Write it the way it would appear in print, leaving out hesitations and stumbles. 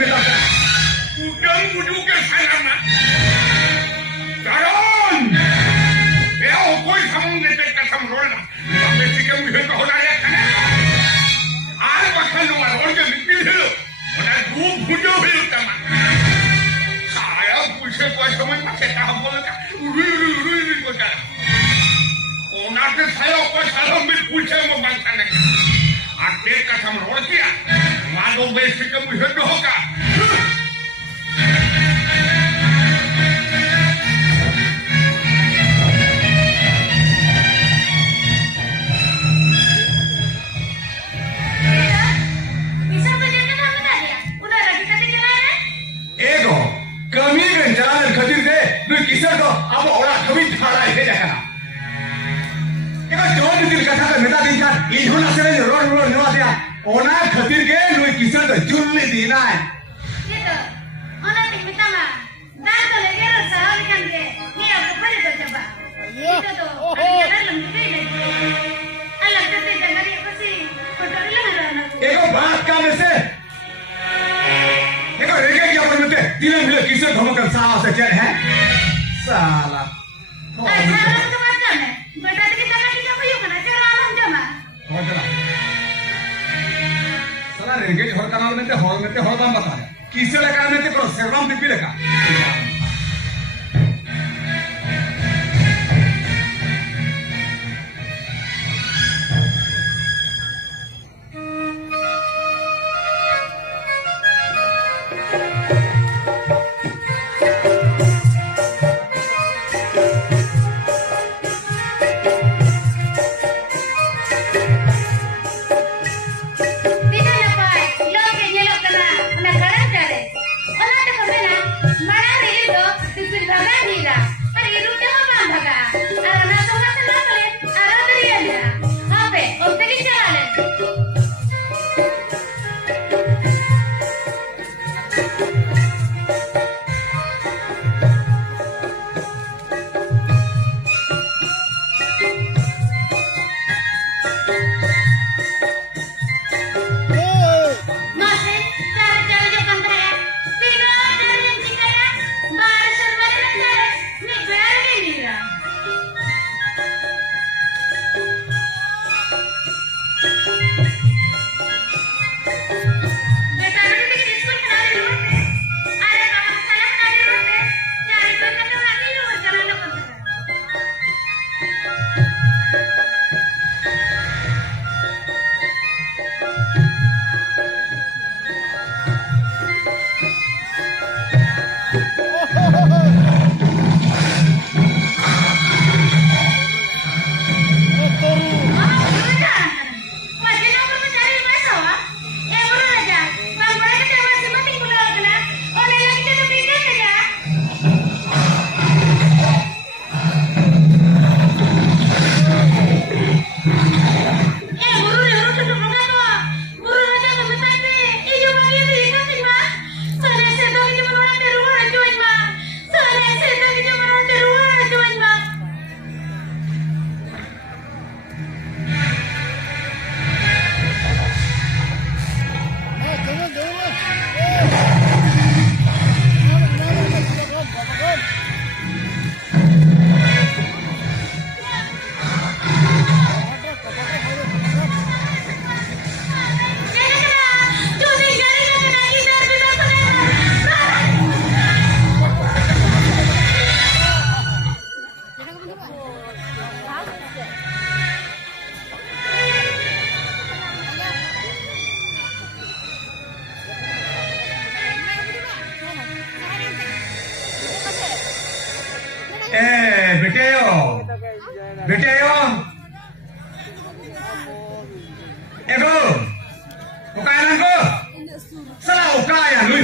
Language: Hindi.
बेटा Udang kudu ke sana nak. Jalan. Ya, kau sama ngetek kasam rola. Sampai sikam hidup kau nak ya kan? Ada pasal luar orang mikir hidup. Orang dua bujuk hidup sama. Saya pusing kau sama macam tak boleh tak. Uri kau tak. Orang tu saya kau salam pusing membangsa nak. Adik kasam rola dia. Malu besikam hidup hoka. किसर तो अब औरा कभी थाला है जगह ये जो दिल कथा का मेटा दिन का इहो ना से रोड नवा दिया ओना खतिर के नुई किसर तो जुल्ली दीना है ये तो ओना दिमिता मा दार तो लेके रो साल kan के ये अब बड़े तो जबा ये तो अगर लंबी नहीं अलग करते जगह ये पसी कोटरी लगा ना एको बात का में से एको रेगे क्या पर में दिले मिले किसर धमक साह से चल है साला अच्छा तो बात करने बेटा की जगह की कोई होना चला हम जमा हो चला साला रेगे हर कानाल में ते हर दाम बता किसे लगा में ते करो सेवम पिपी लगा बेटे ego ukaya nangko salah ukaya